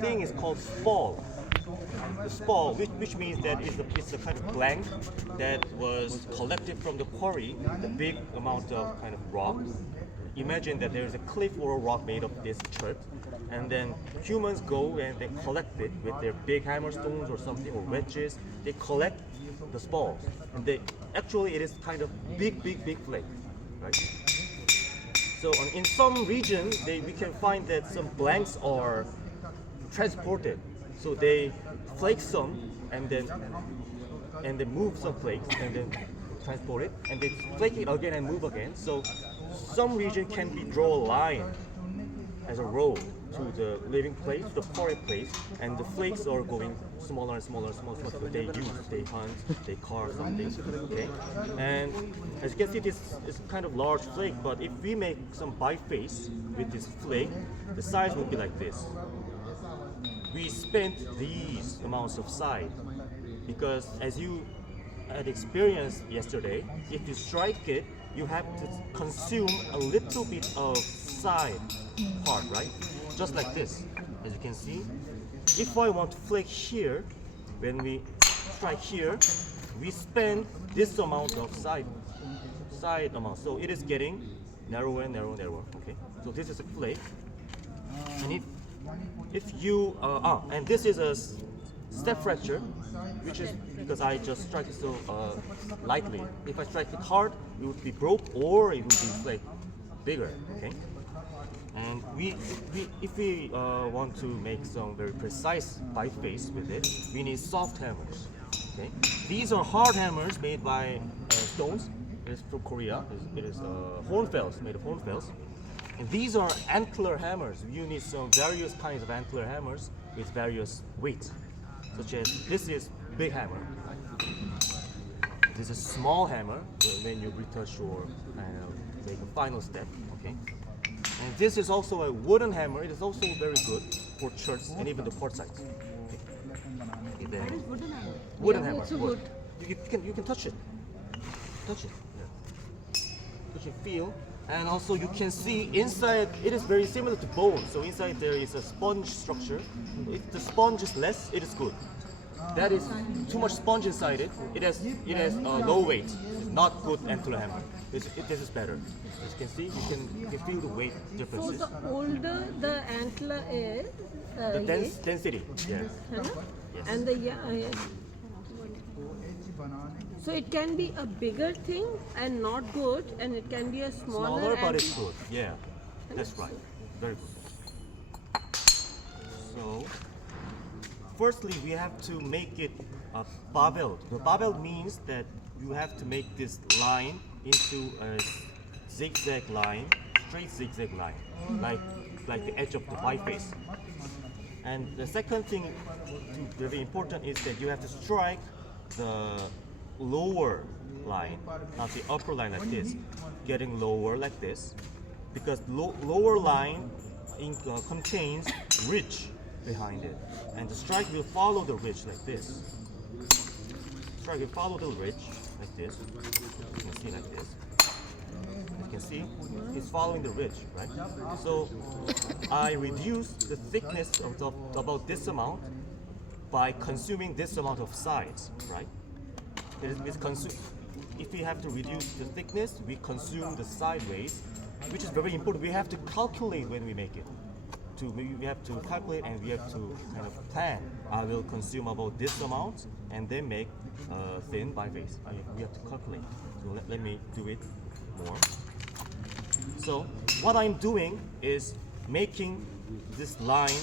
thing is called spall. The spall, which means that it's a kind of blank that was collected from the quarry, the big amount of kind of rock. Imagine that there is a cliff or a rock made of this chert, and then humans go and they collect it with their big hammer stones or something, or wedges. They collect the spalls, and actually it is kind of big flake, right? So in some regions, we can find that some blanks are transported. So they flake some and then move some flakes and then transport it, and they flake it again and move again. So some region can be draw a line as a row to the living place, the quarry place, and the flakes are going smaller and smaller. They hunt, they carve something. Okay, and as you can see, this is kind of large flake. But if we make some biface with this flake, the size would be like this. We spent these amounts of side because, as you had experienced yesterday, if you strike it, you have to consume a little bit of side part, right? Just like this, as you can see. If I want to flake here, when we strike here, we spend this amount of side amount. So it is getting narrower and narrower. Okay, so this is a flake, and if you and this is a step fracture, which is because I just strike it so lightly. If I strike it hard, it would be broke or it would be like bigger. Okay, and if we want to make some very precise biface with it, we need soft hammers. Okay, these are hard hammers made by stones. It is from Korea. It is hornfels, made of hornfels. And these are antler hammers. You need some various kinds of antler hammers with various weights, such as this is big hammer. This is small hammer when you retouch or make a final step. Okay. And this is also a wooden hammer. It is also very good for church and even the port sites. Okay. What is wooden hammer? Wooden hammer. It's wood. You can touch it. Touch it. Yeah. You can feel. And also you can see inside, it is very similar to bone. So inside there is a sponge structure. If the sponge is less, it is good. That is too much sponge inside it. It has low weight. It's not good antler hammer. This is better. As you can see, you can feel the weight So differences. the older the antler is, The density. Yes. yes. Yes. And so it can be a bigger thing and not good, and it can be a smaller But and it's good. Yeah, that's right. Very good. So, firstly, we have to make it a barbell. The barbell means that you have to make this line into a zigzag line, straight zigzag line, like the edge of the biface. And the second thing, very important, is that you have to strike the lower line, not the upper line like this, getting lower like this, because lower line contains ridge behind it, and the strike will follow the ridge like this. Strike will follow the ridge like this. You can see like this. You can see it's following the ridge, right? So I reduce the thickness of about this amount by consuming this amount of sides, right? If we have to reduce the thickness, we consume the sideways, which is very important. We have to calculate when we make it. We have to calculate and we have to kind of plan. I will consume about this amount and then make thin biface. We have to calculate. So let me do it more. So what I'm doing is making this line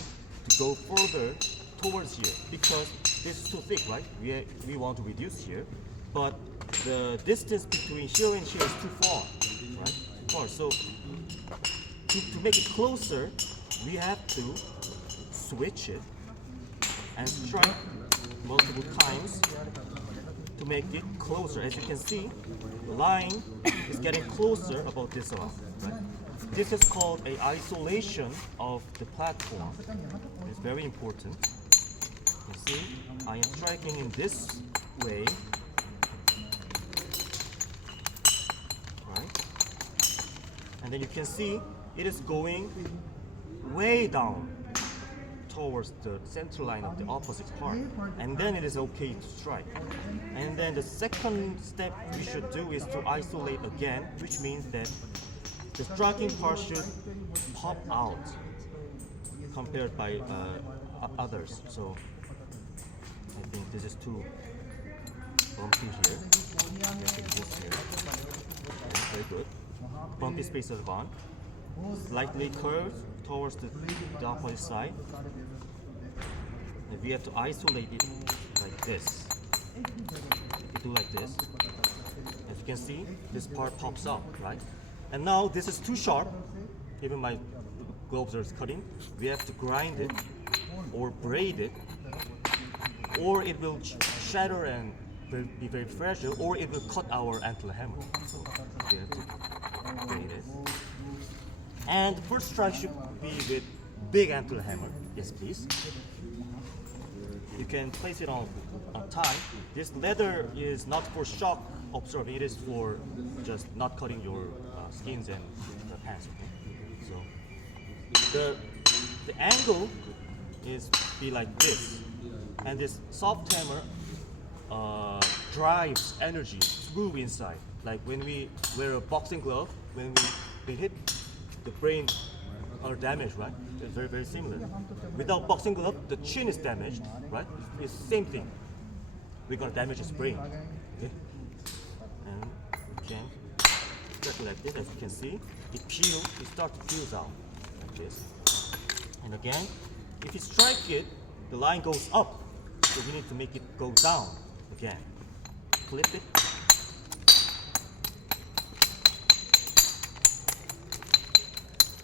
to go further towards here because this is too thick, right? We want to reduce here. But the distance between here and here is too far, right? Too far. So to make it closer, we have to switch it and strike multiple times to make it closer. As you can see, the line is getting closer about this amount, right? This is called an isolation of the platform. It's very important. You see, I am striking in this way. And then you can see it is going way down towards the center line of the opposite part, and then it is okay to strike. And then the second step we should do is to isolate again, which means that the striking part should pop out compared by others. So I think this is too bumpy here. This here. Okay, very good. Bumpy space are gone. Slightly curved towards the opposite side. And we have to isolate it like this. If you do like this, as you can see, this part pops up, right? And now this is too sharp. Even my gloves are cutting. We have to grind it or braid it, or it will shatter and be very fragile, or it will cut our antler hammer. So we have to braid it. And the first strike should be with big antler hammer. Yes, please. You can place it on time. This leather is not for shock absorbing. It is for just not cutting your skins and the pants. Okay? So the angle is be like this, and this soft hammer drives energy through inside. Like when we wear a boxing glove, when we hit, the brain are damaged, right? It's very, very similar. Without boxing glove, the chin is damaged, right? It's the same thing. We're gonna damage his brain. Okay? And we can start like this, as you can see. It starts to fuse out like this. And again, if you strike it, the line goes up. So we need to make it go down again. Flip it.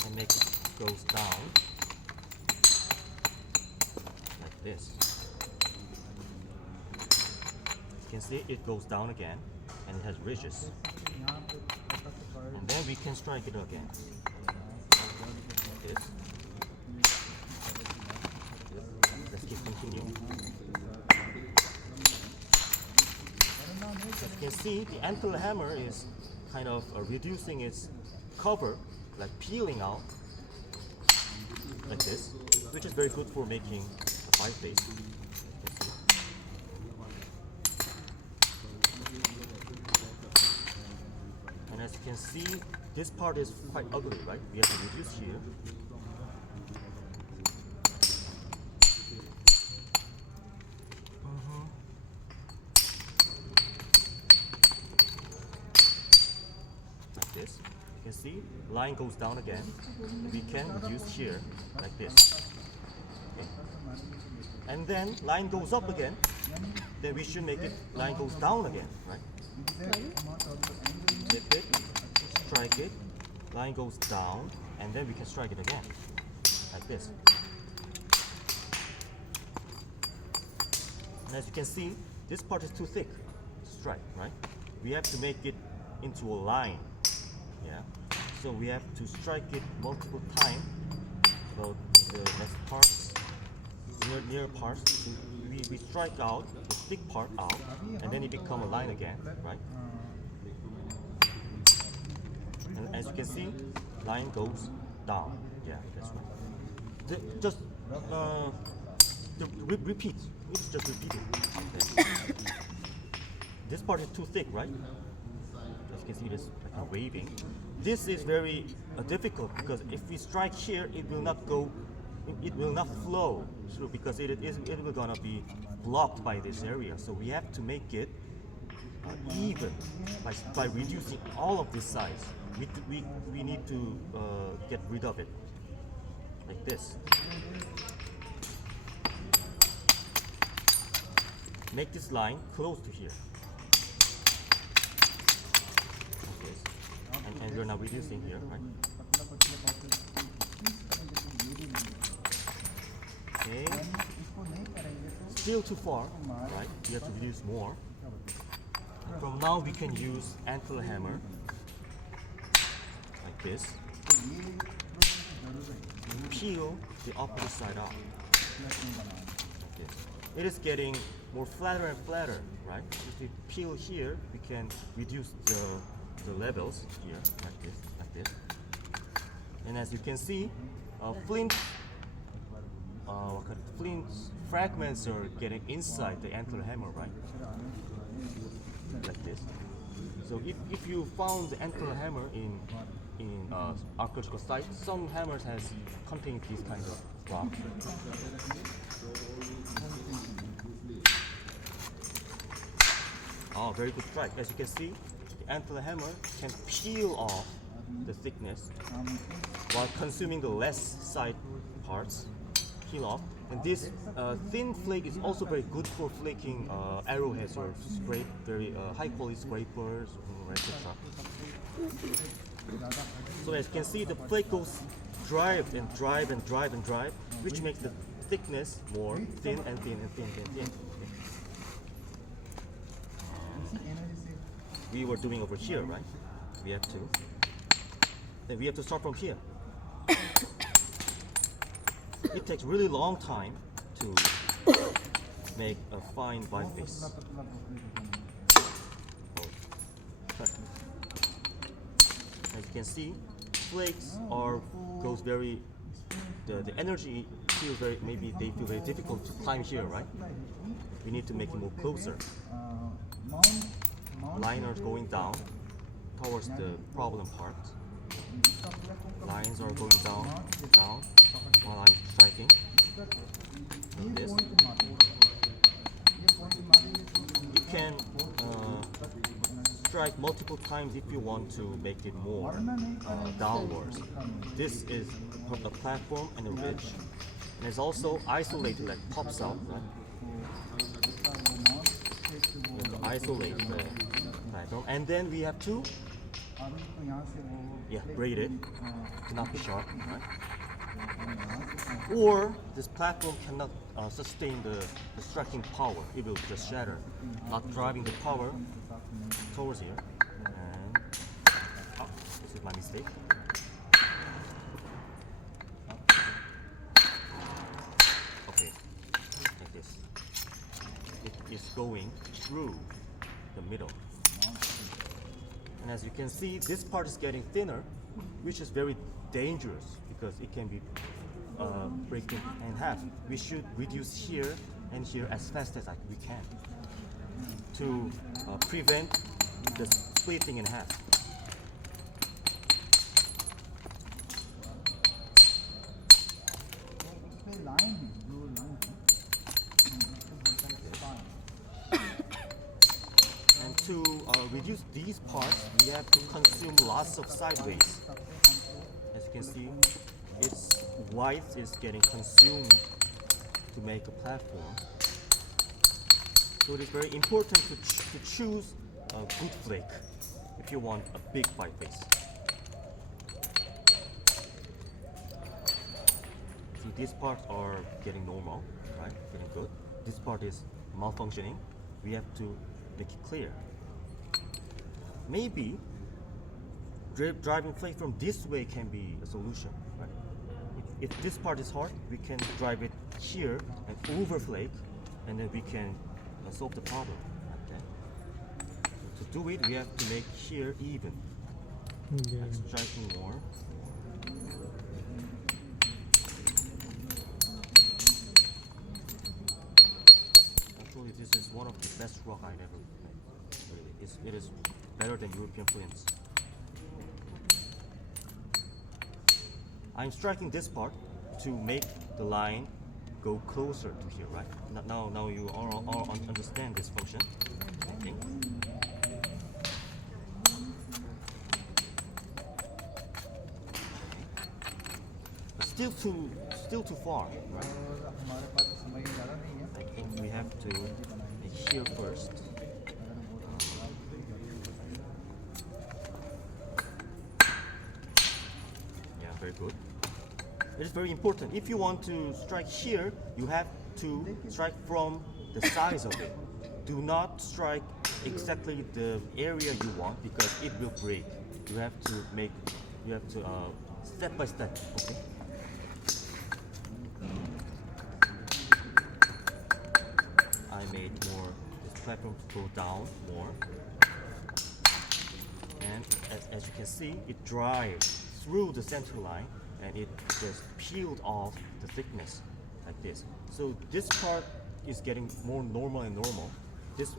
And make it goes down like this. You can see it goes down again, and it has ridges. And then we can strike it again. Like this. Let's keep continuing. As you can see, the antler hammer is kind of reducing its cover, like peeling out, like this, which is very good for making a biface. And as you can see, this part is quite ugly, right? We have to reduce here. Like this. You can see, line goes down again. We can reduce here, like this. Okay. And then line goes up again. Then we should make it line goes down again, right? Flip it, strike it, line goes down, and then we can strike it again, like this. And as you can see, this part is too thick to strike, right? We have to make it into a line. Yeah, so we have to strike it multiple times. So the next parts, near parts, we strike out the thick part out, and then it becomes a line again, right? And as you can see, line goes down. Yeah, that's right. Repeat. It's just repeat it. Okay. This part is too thick, right? As you can see, this like waving. This is very difficult because if we strike here, it will not go. It will not flow through because it will gonna be blocked by this area. So we have to make it even by reducing all of this size. We need to get rid of it like this. Make this line close to here. Like this. And we're now reducing here, right? Okay. Still too far, right? We have to reduce more. From now we can use antler hammer like this. Peel the opposite side out. Like this. It is getting more flatter and flatter, right? If we peel here, we can reduce the levels here, like this. And as you can see, flint what kind of flint fragments are getting inside the antler hammer, right? Like this. So if you found the antler hammer in archaeological sites, some hammers has contained these kind of rock. Oh, very good strike. As you can see, the antler hammer can peel off the thickness while consuming the less side parts. Peel off. And this thin flake is also very good for flaking arrowheads or very high quality scrapers, etc. So as you can see, the flake goes drive and drive and drive and drive, which makes the thickness more thin and thin and thin and thin. We were doing over here, right? We have to. Then we have to start from here. It takes really long time to make a fine biface. As you can see, flakes goes very. The energy feels very. Maybe they feel very difficult to climb here, right? We need to make it more closer. Liners going down towards the problem part. Lines are going down, while I'm striking. Like this. You can strike multiple times if you want to make it more downwards. This is a platform and a ridge. And it's also isolated, like pops out, right? We have to isolate the platform. And then we have to braid it to not be sharp, right? Or this platform cannot sustain the striking power. It will just shatter, not driving the power towards here. And this is my mistake. Okay, like this. It is going through the middle. And as you can see, this part is getting thinner, which is very dangerous because it can be breaking in half. We should reduce here and here as fast as we can to prevent the splitting in half. And to reduce these parts, we have to consume lots of sideways. As you can see, its white is getting consumed to make a platform. So it is very important to choose a good flake if you want a big biface. See, these parts are getting normal, right? Getting good. This part is malfunctioning. We have to make it clear. Maybe driving flake from this way can be a solution, right? If this part is hard, we can drive it here and over flake, and then we can solve the problem. Okay. So to do it, we have to make here even. Like striking more. Actually, this is one of the best rock I've ever made. Really, it is better than European flints. I'm striking this part to make the line go closer to here, right? Now you all understand this function, I think. Still too far, right? I think we have to make here first. Yeah, very good. It is very important. If you want to strike here, you have to strike from the size of it. Do not strike exactly the area you want because it will break. You have to step by step, okay? I made this platform to go down more. And as you can see, it drives through the center line and it just peeled off the thickness. like this. So this part is getting more normal and normal.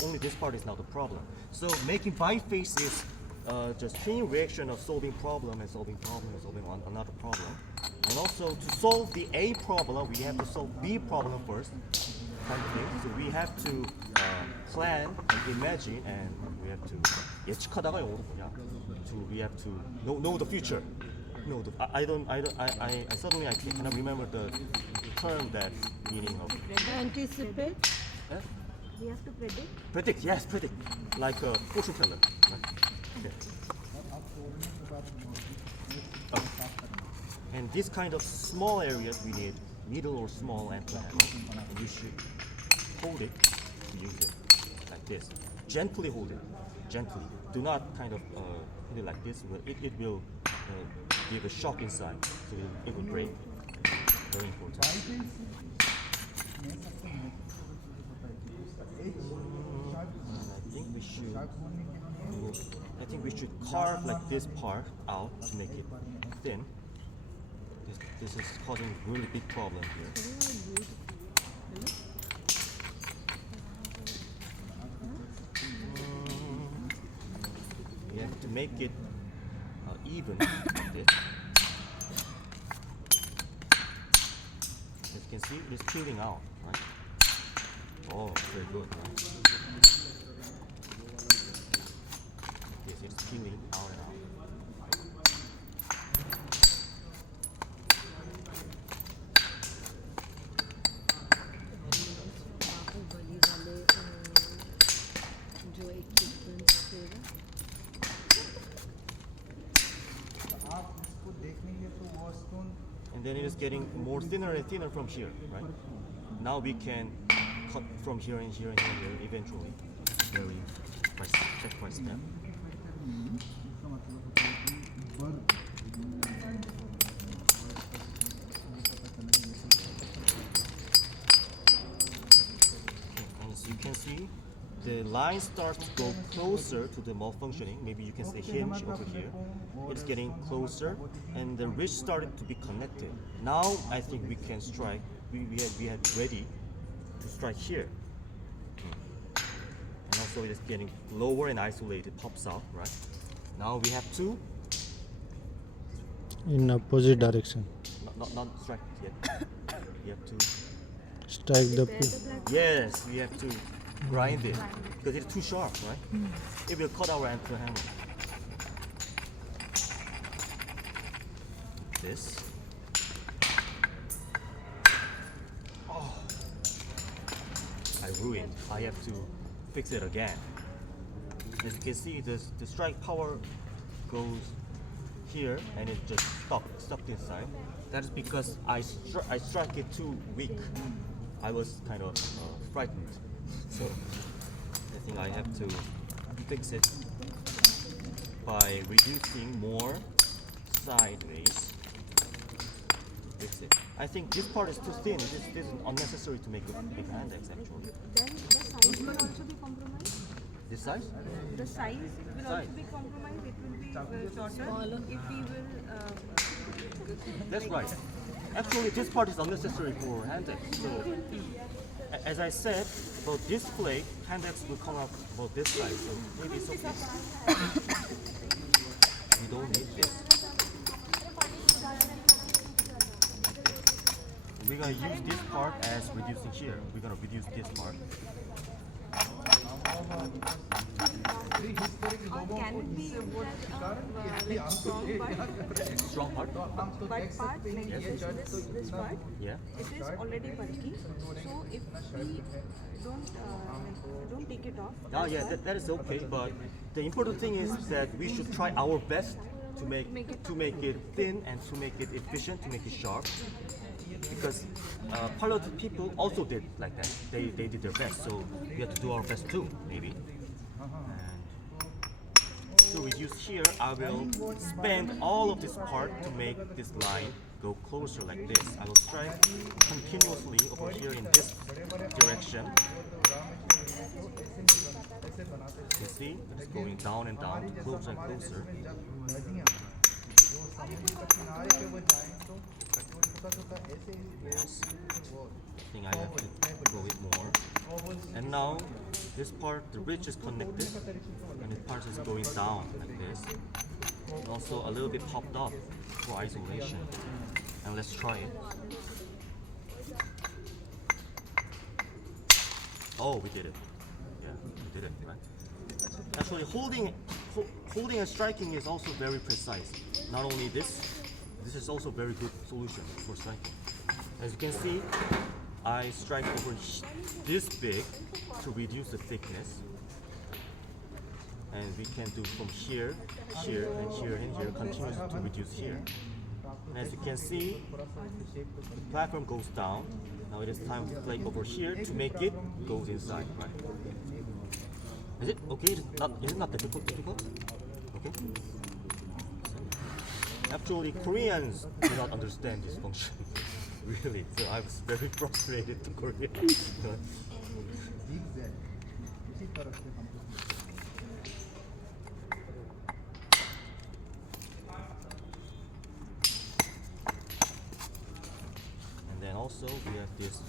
Only this part is now the problem. So making biface is just chain reaction of solving problem and solving problem and solving another problem. And also to solve the A problem, we have to solve B problem first. Kind of thing. So we have to plan and imagine, and we have to 예측하다가 영어로 뭐냐? We have to know the future. I suddenly I cannot remember the term that meaning of. Anticipate. Eh? We have to predict. Predict, yes, predict. Like a fortune teller. Yeah. And this kind of small areas we need middle or small ample hammer, and you should hold it to use it like this. Gently hold it, gently. Do not kind of hit it like this. It will give a shock inside, so it will break. Very important. I think we should carve like this part out to make it thin. This is causing a really big problem here. We have to make it even like this. As you can see, it is peeling out, right? Oh, very good. Right? Yes, it's peeling out and out. And then it is getting more thinner and thinner from here, right? Now we can cut from here and here and here eventually, very step by step. And as you can see, the line starts to go closer to the malfunctioning. Maybe you can say hinge over here. It's getting closer, and the ridge started to be connected. Now I think we can strike. We have ready to strike here. And also it is getting lower and isolated, pops out, right? Now we have to in opposite direction. not strike yet. We have to Strike the yes, we have to grind it because it's too sharp, right? It will cut our anchor hammer. This. Oh, I ruined. I have to fix it again. As you can see, the strike power goes here and it just stuck inside. That is because I struck it too weak. I was kind of frightened. So I think I have to fix it by reducing more sideways. Fix it. I think this part is too thin. This is unnecessary to make a big handex actually. Then the size will also be compromised. This size? The size will also be compromised. It will be shorter if we will. That's right. Actually, this part is unnecessary for handex. So, as I said, about this plate, handex will come out about this size. So maybe it's okay. We don't need this. We're gonna use this part as reducing here. We're gonna reduce this part. Or can it be used as like strong part? Strong part? Butt part, like this part. Yeah. It is already bulky. So if we don't take it off. Oh yeah, that is okay. But the important thing is that we should try our best to make it thin and to make it efficient, to make it sharp. Because pilot people also did like that. They did their best, so we have to do our best too, maybe. And to reduce here, I will spend all of this part to make this line go closer like this. I will strike continuously over here in this direction. You see, it's going down and down, closer and closer. Yes. I think I have to go it more. And now this part, the ridge is connected, and this part is going down like this. And also a little bit popped up for isolation. And let's try it. Oh, we did it. Yeah, we did it, right? Actually, holding and striking is also very precise. Not only this is also very good solution for striking. As you can see, I strike over this big to reduce the thickness. And we can do from here, here, and here, and here, continuously to reduce here. And as you can see, the platform goes down. Now it is time to flake over here to make it goes inside, right? Is it okay? Is it not difficult? Okay. Actually, Koreans do not understand this function, really. So I was very frustrated to Korea. And then also we have this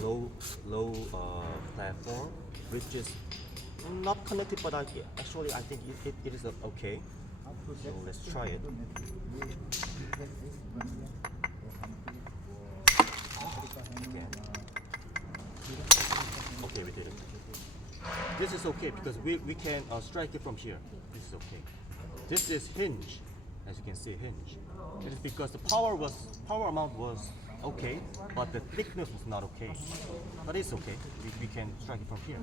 low platform, which is not connected, but actually I think it is okay. So let's try it. Okay, we did it. This is okay because we can strike it from here. This is okay. This is hinge, as you can see, hinge. It is because the power amount was okay, but the thickness was not okay. But it's okay. We can strike it from here.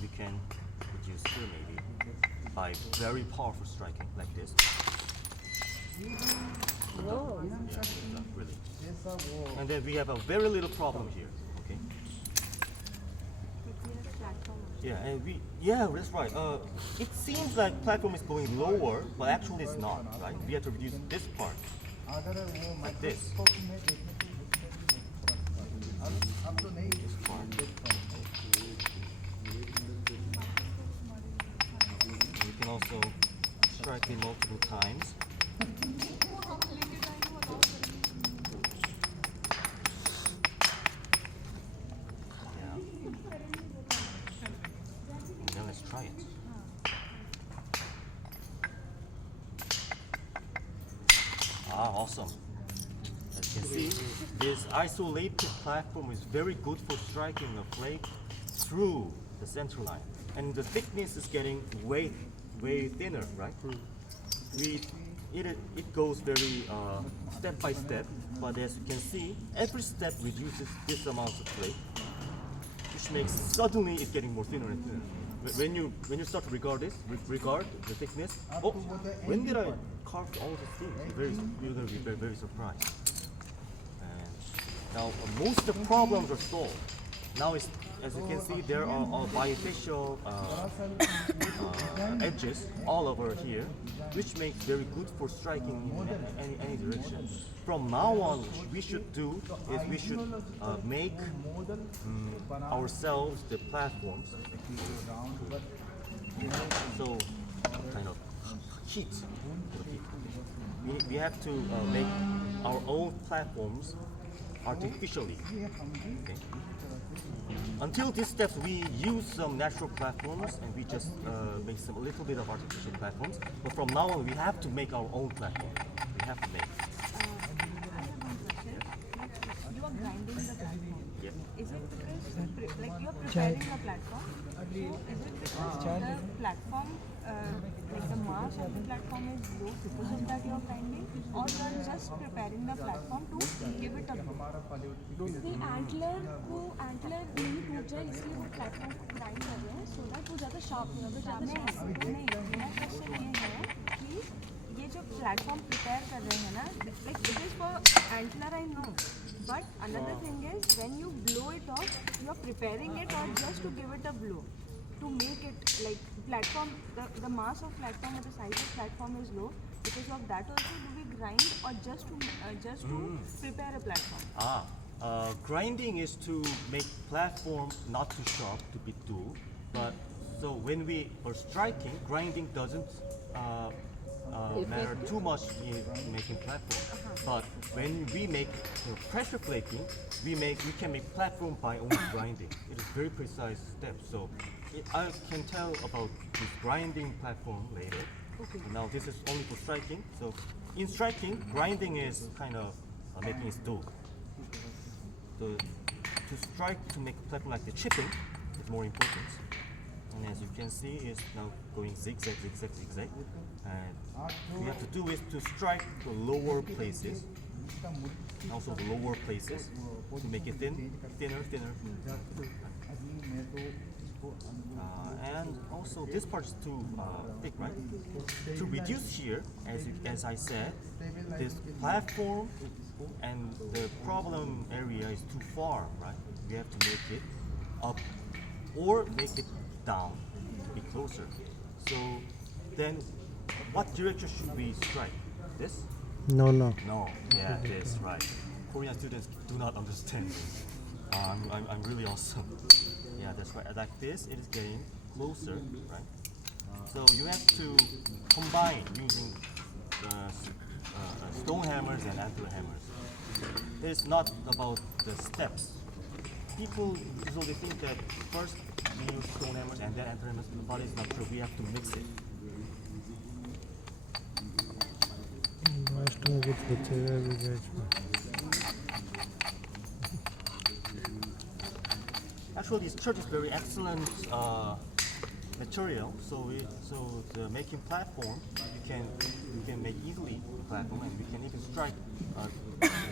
We can reduce here maybe by very powerful striking like this. Whoa. Yeah, really. And then we have a very little problem here. Okay. Yeah, and that's right. It seems like platform is going lower, but actually it's not, right? We have to reduce this part, like this. This part. We can also strike it multiple times. Let's try it. Awesome. As you can see, this isolated platform is very good for striking a flake through the center line. And the thickness is getting way thinner, right? It goes very step by step, but as you can see, every step reduces this amount of flake, which makes suddenly it getting more thinner and thinner. When you start to regard the thickness, oh, when did I carve all these things? You're going to be very surprised. And now most of the problems are solved. Now as you can see, there are bifacial edges all over here, which makes very good for striking in any direction. From now on, what we should do is we should make ourselves the platforms. So kind of heat. We have to make our own platforms artificially. Okay. Until these steps, we use some natural platforms and we just make a little bit of artificial platforms. But from now on, we have to make our own platform. We have to make. You are grinding the platform. Yeah. Is it because like you are preparing the platform? So is it because the platform, like the mass of the platform is low, because of that you are grinding, or you are just preparing the platform to give it a blow? उसके antler नहीं टूट जाए इसलिए वो platform को grind कर रहे हैं सो दैट वो ज़्यादा शार्प नहीं होगा नहीं, मेरा क्वेश्चन ये है कि ये जो प्लेटफॉर्म प्रिपेयर कर रहे हैं ना, like it is for antler I know, but another thing is when you blow it off you are preparing it or just to give it a blow to make it like platform, the mass of platform or the size of platform is low. Because of that also do we grind or just to prepare a platform? Grinding is to make platform not too sharp to be dull, but so when we are striking, grinding doesn't matter too much in making platform. But when we make pressure flaking, we can make platform by only grinding. It is very precise step. So I can tell about this grinding platform later. Okay. Now this is only for striking. So in striking, grinding is kind of making it dull. So to strike to make a platform like the chipping is more important. And as you can see, it's now going zigzag, zigzag, zigzag. And we have to do is to strike the lower places, also the lower places, to make it thinner. And also this part is too thick, right? To reduce here, as I said, this platform and the problem area is too far, right? We have to make it up or make it down, be closer. So then, what direction should we strike? This? No. No. Yeah, this, right. Korean students do not understand this. I'm really awesome. Yeah, that's right. Like this, it is getting closer, right? So you have to combine using stone hammers and antler hammers. It's not about the steps. People usually think that first we use stone hammers and then antler hammers, but it's not true. We have to mix it. Last में कुछ बचेगा भी बीच में. Actually, this church is very excellent material. So the making platform, you can make easily the platform, and we can even strike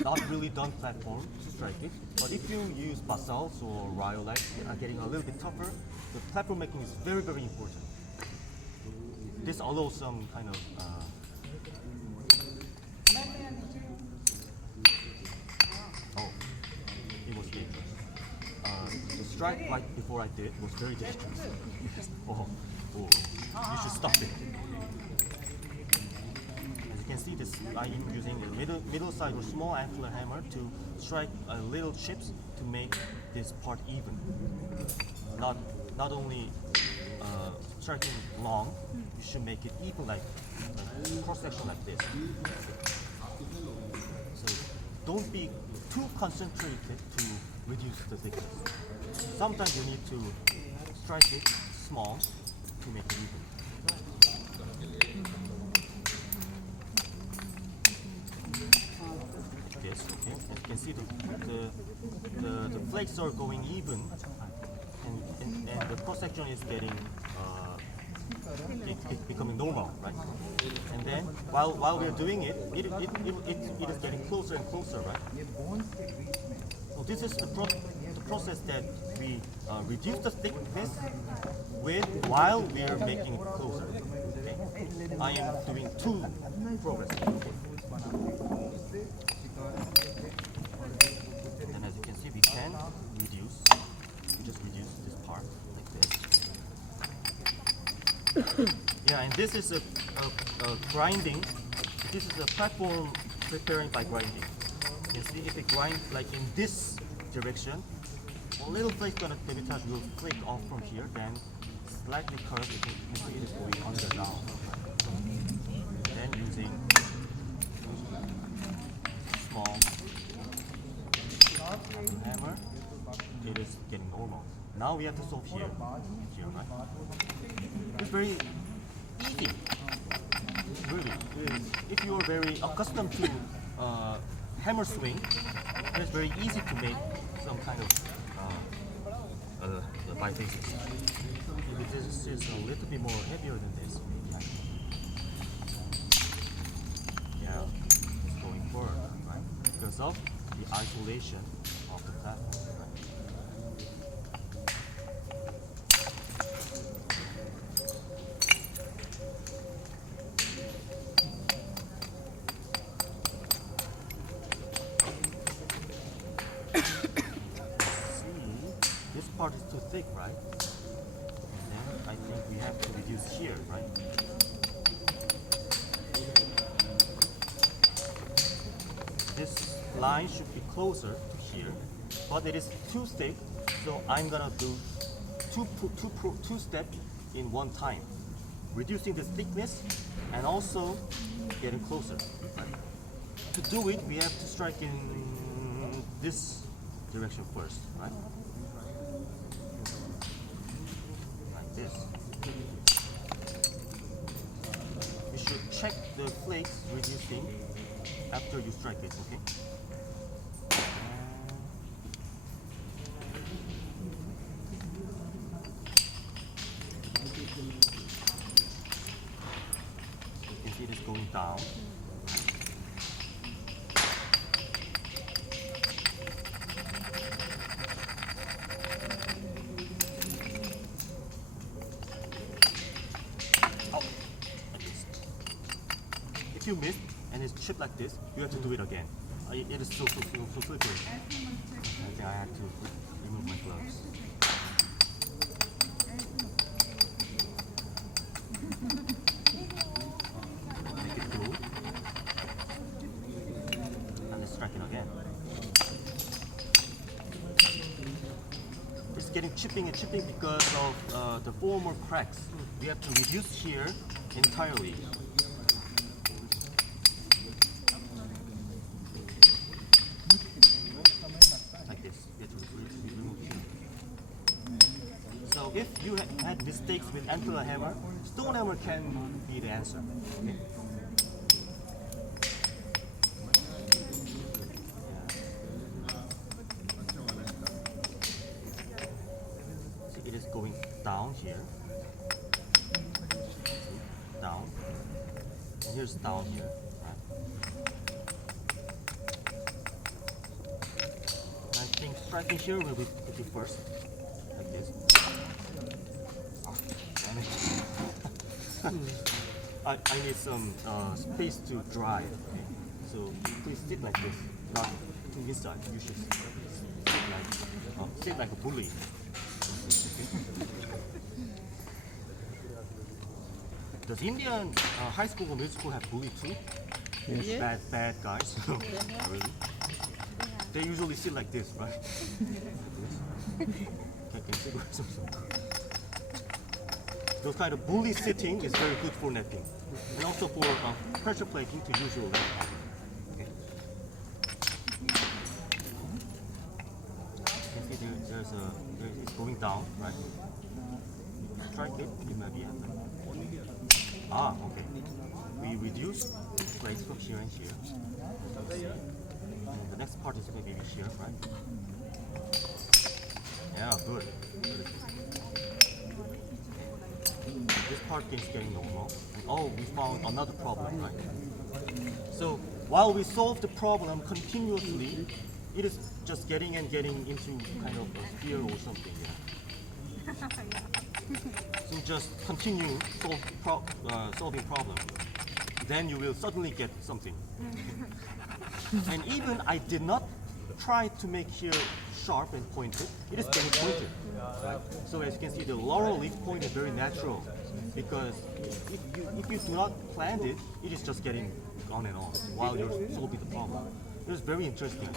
not really done platform to strike it. But if you use basalts or rhyolite, getting a little bit tougher. The platform making is very, very important. This allows some kind of it was dangerous. The strike right before I did was very dangerous. You should stop it. As you can see, this I am using a middle side or small antler hammer to strike little chips to make this part even. Not only striking long, you should make it even, like cross section like this. So don't be too concentrated to reduce the thickness. Sometimes you need to strike it small to make it even. Like this, okay? As you can see, the flakes are going even, and the cross section is getting becoming normal, right? And then while we're doing it, it is getting closer and closer, right? So this is the process that we reduce the thickness while we are making it closer. Okay? I am doing two progresses. Okay? And as you can see, we can reduce. We just reduce this part like this. Yeah, and this is a grinding. This is a platform preparing by grinding. You can see if it grinds like in this direction, a little flake gonna debitage will flake off from here, then slightly curve. You can see it is going under now. Then using small hammer, it is getting normal. Now we have to solve here, right? It's very easy. Really, if you are very accustomed to hammer swing, it's very easy to make some kind of bifacial. This is a little bit more heavier than this. Yeah, it's going forward, right? Because of the isolation of the platform. Right? This part is too thick, right? And then I think we have to reduce here, right? This line should be closer to here, but it is too thick, so I'm gonna do two steps in one time, reducing the thickness and also getting closer. To do it, we have to strike in this direction first, right? Like this. You should check the flakes reducing after you strike it, okay? You can see it is going down. If you miss and it's chipped like this, you have to do it again. It is so slippery. I think I have to remove my gloves. Make it glue. And let's strike it again. It's getting chipping and chipping because of the former cracks. We have to reduce here entirely. Like this. We have to remove here. So if you had mistakes with antler hammer, stone hammer can be the answer. Okay? See, it is going down here. See? Down. And here's down here. I think striking here will be first, like this. Damn it. I need some space to dry. Okay? So please sit like this, not to inside. You should sit like a bully. Does Indian high school or middle school have bully too? Yes. Bad guys. Really? They usually sit like this, right? Can sit like this. Those kind of bully sitting is very good for netting, and also for pressure plating to use your leg. Okay. You can see it's going down, right? Strike it, it might be happening. Ah, okay. We reduce the flakes from here and here. And the next part is maybe here, right? Yeah, good. This part is getting normal. And oh, we found another problem, right? So while we solve the problem continuously, it is just getting into kind of a fear or something. Yeah. So just continue solving problem. Then you will suddenly get something. And even I did not try to make here sharp and pointed. It is getting pointed. Right? So as you can see, the laurel leaf point is very natural because if you do not plant it, it is just getting on and on while you're solving the problem. It is very interesting.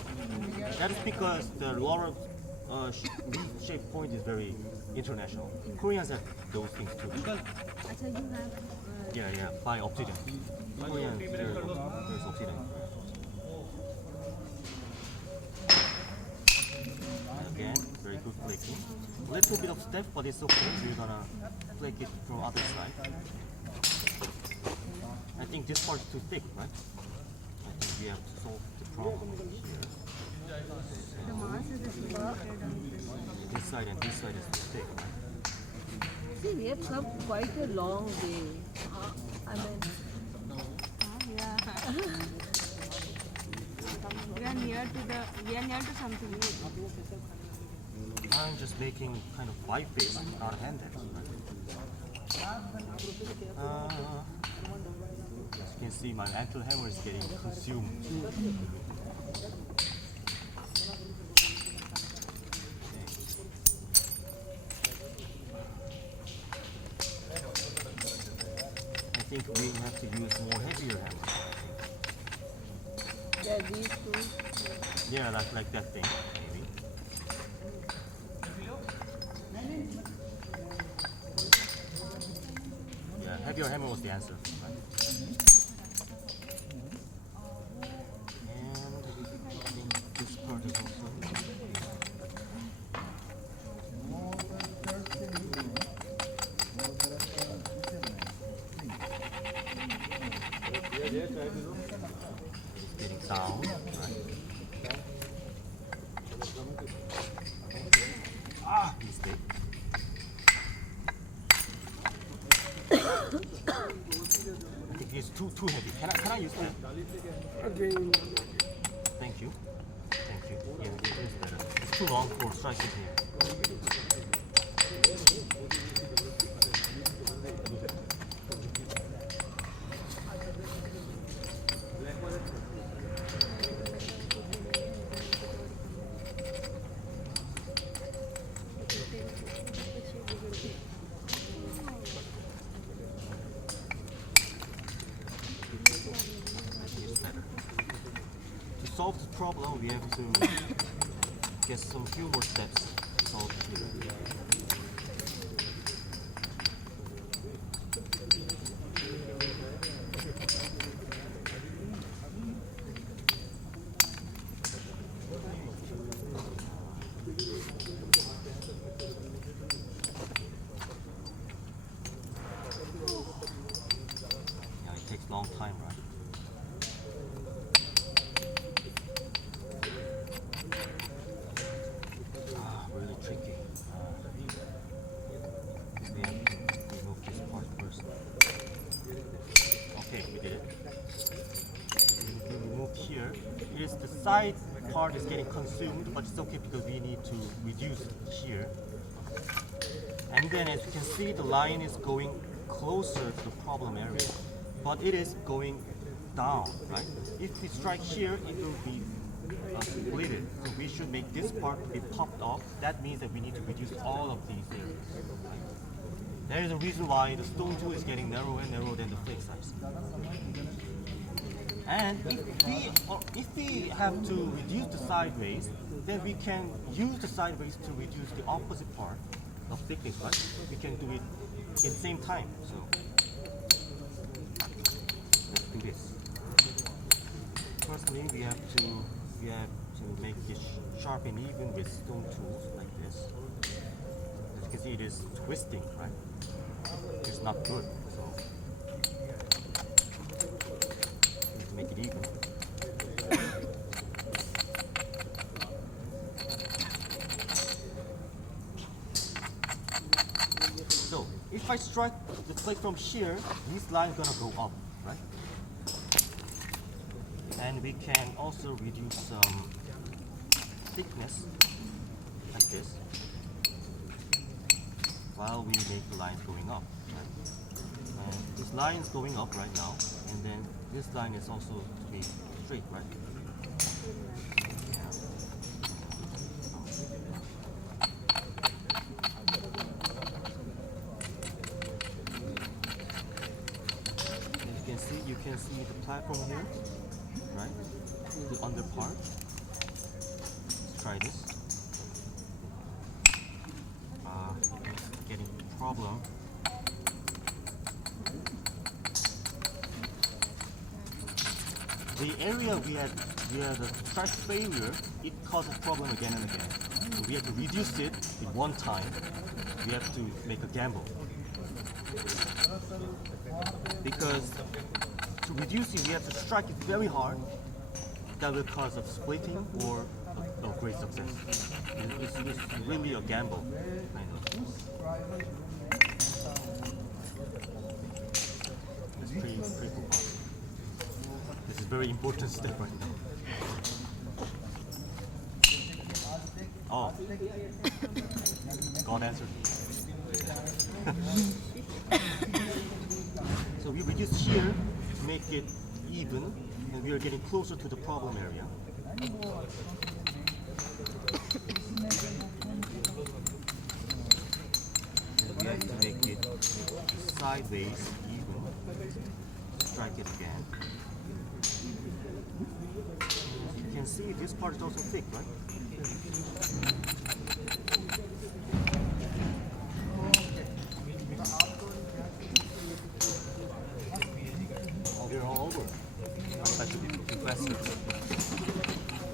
That is because the laurel leaf-shaped point is very international. Koreans have those things too. Yeah, by obsidian. Koreans, there's obsidian. Again, very good flaking. Little bit of step, but it's okay. We're gonna flake it from other side. I think this part is too thick, right? I think we have to solve the problem here. This side and this side is too thick, right? See, we have come quite a long way. I mean, We are near to something. I'm just making kind of bifacial, not a hand axe. As you can see, my antler hammer is getting consumed. I think we have to use more heavier hammers. yeah, these two. Yeah, like that thing, maybe. Yeah, heavier hammer was the answer, right? And I think this part is also. It's getting down, right? Ah, mistake. I think it's too heavy. Can I use that? Again. Thank you. Thank you. Yeah, it's better. It's too long for striking here. It's better. To solve the problem, we have to get some few more steps solved here. Yeah, it takes long time, right? Really tricky. We have to remove this part first. Okay, we did it. We remove here. Here's the side part is getting consumed, but it's okay because we need to reduce here. And then as you can see, the line is going closer to the problem area, but it is going down, right? If we strike here, it will be splitted. So we should make this part be popped off. That means that we need to reduce all of these areas. Right? There is a reason why the stone tool is getting narrower and narrower than the flake size. And if we have to reduce the sideways, then we can use the sideways to reduce the opposite part of thickness, right? We can do it in the same time. So let's do this. Firstly, we have to make it sharp and even with stone tools like this. As you can see, it is twisting, right? It's not good. So we need to make it even. So if I strike the flake from here, this line is gonna go up, right? And we can also reduce some thickness like this while we make the lines going up, right? And this line is going up right now, and then this line is also to be straight, right? You can see the platform here, right? The under part. Let's try this. It's getting a problem. The area we had the strike failure, it causes problem again and again. So we have to reduce it in one time. We have to make a gamble. Because to reduce it, we have to strike it very hard. That will cause a splitting or a great success. It's really a gamble, kind of. It's pretty cool. This is very important step right now. Oh, God answered me. So we reduce here to make it even, and we are getting closer to the problem area. And we have to make it sideways even. Strike it again. You can can see this part is also thick, right? Oh, they're all over. That should be impressive.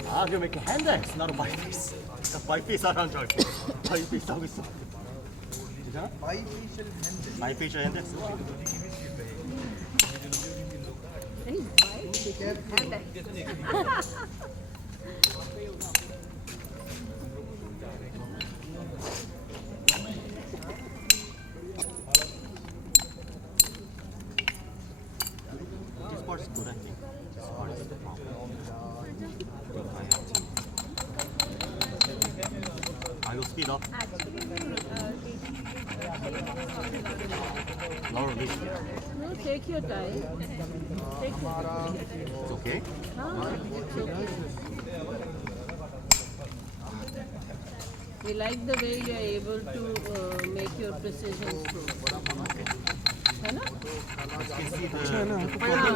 아, 그럼 이렇게 handbags, not a biface. 나 biface 하라는 줄 알고 biface 하고 있어. 괜찮아? bifacial handbags. This part is good, I think. This part is the problem. I will speed up. Lower lip. No, take your time. Take your time. It's okay. It's okay. We like the way you are able to make your precision through. है ना?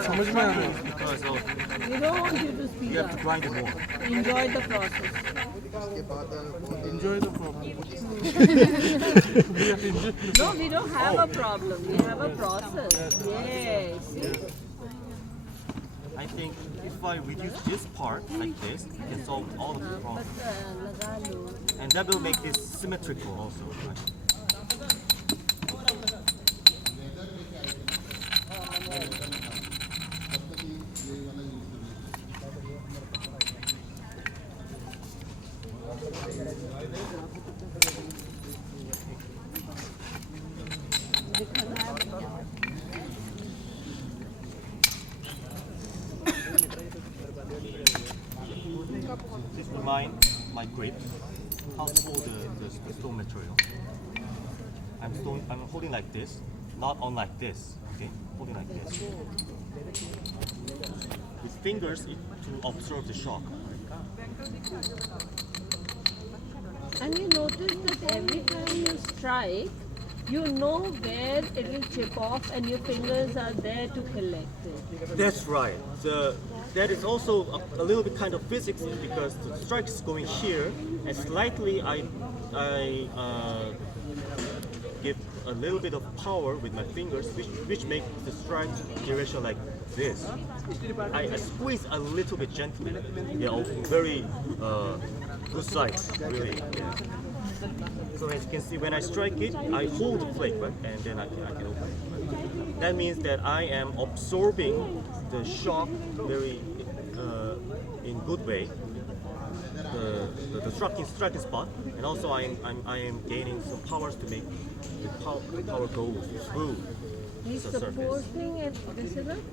समझ में आ रहा है Because We don't want you to speed you have to up. grind it more. Enjoy the process. enjoy the problem No, we don't have a problem. We have a process. Yes. See? I think if I reduce this part like this, we can solve all of the problems. लगा लो. And that will make this symmetrical also, right? This reminds my grip, how to hold the stone material. I'm holding like this, not on like this, okay? Holding like this. With fingers to absorb the shock. And you notice that every time you strike, you know where it will chip off and your fingers are there to collect it. That's right. That is also a little bit kind of physics because the strike is going here and slightly I give a little bit of power with my fingers which makes the strike direction like this. I squeeze a little bit gently. Yeah, very good size, really. Yeah. So as you can see, when I strike it, I hold the plate, right? And then I can open it. That means that I am absorbing the shock very in good way, the striking spot, and also I am gaining some powers to make the power go through He's the surface. supporting it. This is it.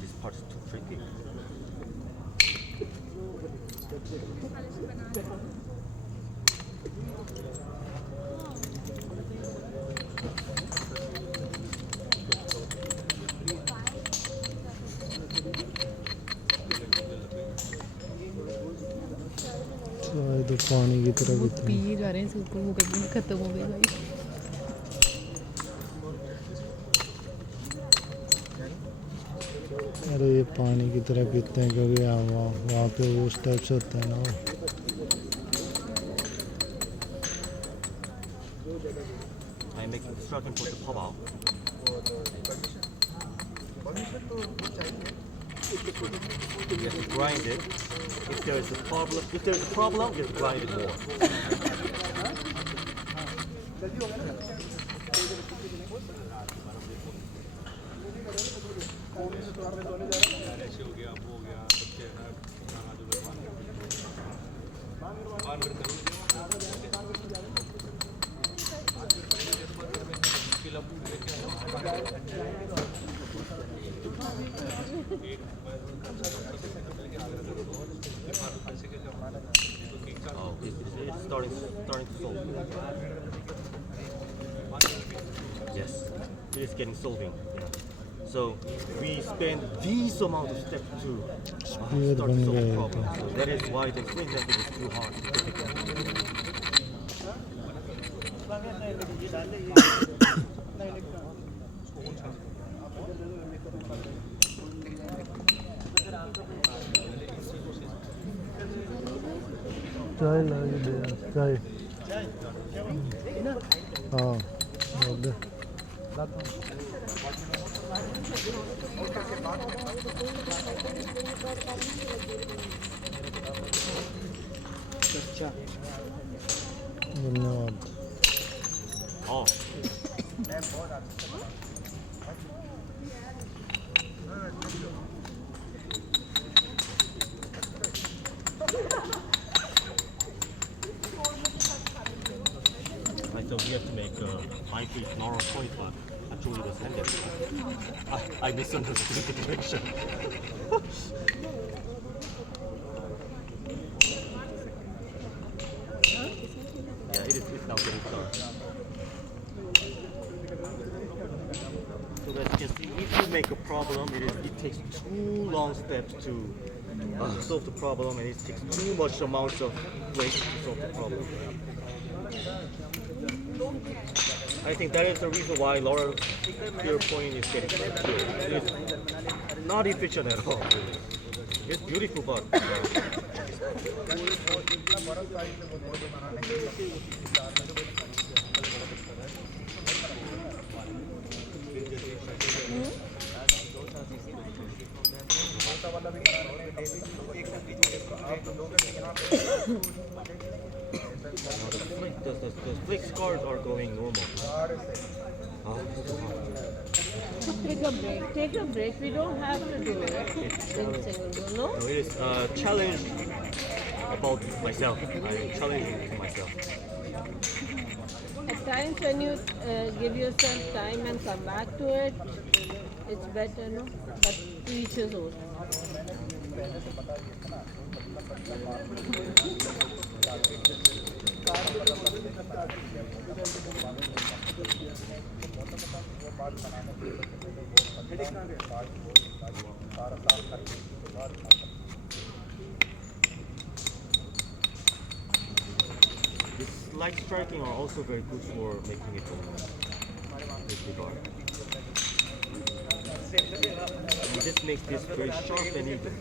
This part is too tricky. इधर पानी की तरफ इतना P जा रहे हैं सबको मुकदमा खत्म हो गया भाई अरे ये पानी की तरफ इतने क्योंकि वहाँ पे वो स्टेप्स होते हैं ना I'm making the striking for the pop out. You have to grind it. If there is a problem, you grind it more. Oh, it's starting to solve. Yes, it is getting solving. Yeah. So we spend these amount of steps to start Speed to bun solve the gaya problem. tha. So that is why the flint knapping is too hard. Difficult. चाय लाके दे चाय हाँ और दे धन्यवाद Oh. Right, so we have to make high pitch normal point, but actually it was handed. I misunderstood the direction. Yeah, it's now getting dark. So as you can see, if you make a problem, it takes too long steps to solve the problem, and it takes too much amount of weight to solve the problem. I think that is the reason why Laura's clear point is getting clear. It's not efficient at all. Really. It's beautiful, but the flick scars are going normal. It's too hard. Take a break. Take a break. We don't have to do it in single, no? No, it is a challenge about myself. I'm challenging to myself. At times when you give yourself time and come back to it, it's better, no? But to each his own. This light striking are also very good for making it with regard. And this makes this very sharp and even.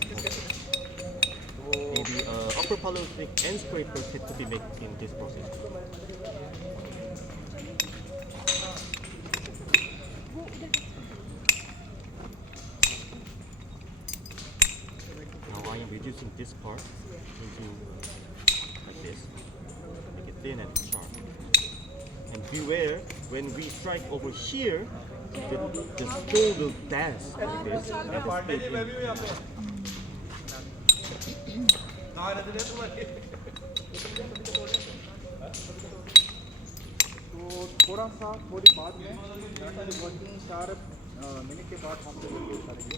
Maybe upper polyolithic and scraper tend to be made in this process. Now I am reducing this part into like this, make it thin and sharp. And beware, when we strike over here, the stone will dance like this and the speed will तो थोड़ा सा थोड़ी बाद में working 4 minute के बाद हम लोग करेंगे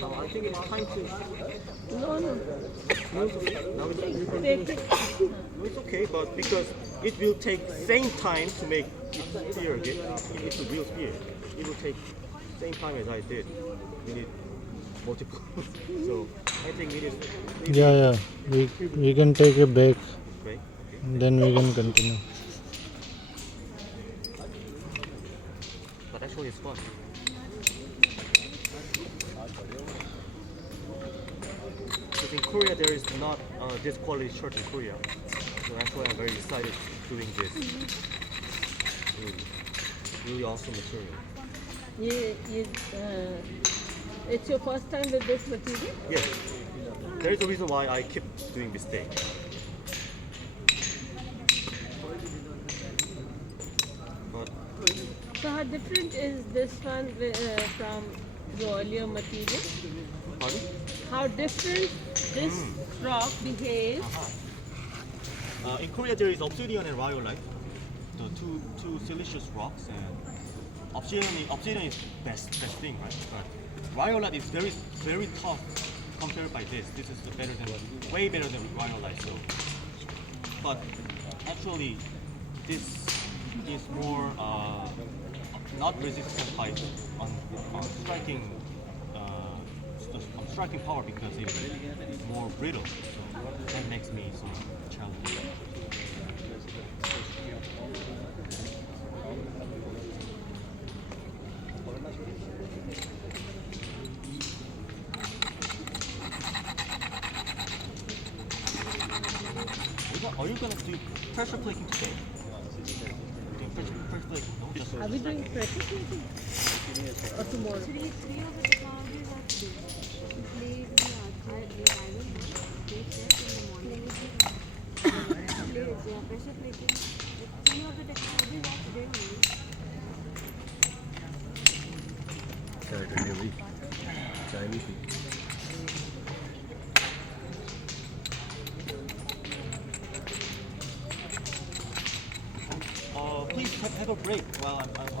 Now I think it's time to. No, no. No, it's, Take it. no, it's okay, but because it will take same time to make it spear again. It's a real spear. It will take same time as I did. We need multiple. So I think it is. yeah we can take a break Right. and then we can continue But actually, it's fun. Because in Korea, there is not this quality shirt in Korea. So that's why I'm very excited doing this. Really awesome material. It's your first time with this material? Yes. There is a reason why I keep doing mistake. But So how different is this one from your earlier material? pardon? How different this rock behaves? In Korea, there is obsidian and rhyolite, the two silicious rocks, and obsidian is best thing, right? But rhyolite is very tough compared by this is better than way better than rhyoliso. But actually, this is more not resistant by on striking striking power because it's more brittle. So that makes me so challenging. Are you gonna do pressure plating today? Doing pressure plating? No, just Are we doing pressure plating? Or tomorrow? Three of the technologies are today. Plate, I will not. They said in the morning. Plates, yeah, pressure plating. Three of the technologies are today only. please have a break while I'm